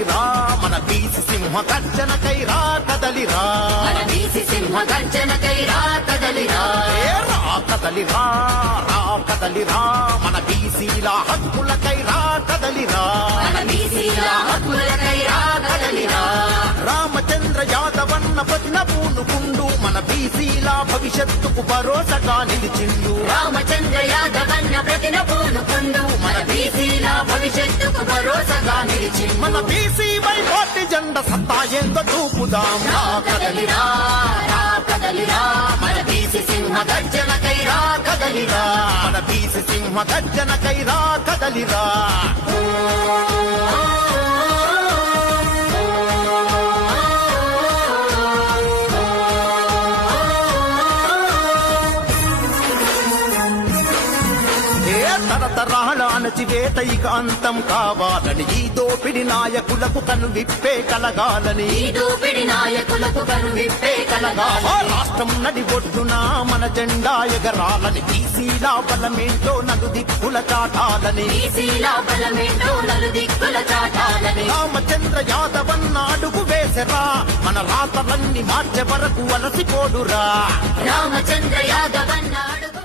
కదలిరా మన బీసీ సింహ గర్జనకైరా కదలిరా మన బీసీ సింహ గర్జనకైరా కదలిరా రా కదలిరా రా కదలిరా మన బీసీల హక్కులకైరా కదలిరా మన బీసీల హక్కులకైరా కదలిరా రామచంద్ర యాదవన్న ప్రతిన పూనుకుండు మన బీసీల భవిష్యత్తుకు భరోసగా నిలిచిండు రామచంద్ర యాదవన్న ప్రతిన పూనుకుండు మన బీసీల భవిష్యత్తుకు భరోసగా నిలిచి మన బీసీ వైకోటి జెండ సత్తా ఏందో చూపుదాం రా కదలిరా రా కదలిరా మన బీసీ సింహ గర్జనకైరా కదలిరా మన బీసీ సింహ గర్జనకైరా కదలిరా తరతరాల అణచివేత ఇక అంతం కావాలని ఈ దోపిడి నాయకులకు కను విప్పే కలగాలని ఈ దోపిడి నాయకులకు కనువిప్పే కలగాలి రాష్ట్రం నడిబొడ్డున మన జెండా ఎగరాలని బీసీల బలమేంటో నలు దిక్కుల చాటాలని బీసీల బలమేంటో నలుదిక్కుల చాటాలని రామచంద్ర యాదవన్న అడుగు వేసరా మన రాతలన్నీ మార్చే వరకు అలసిపోడురా రామచంద్ర యాదవన్న అడుగు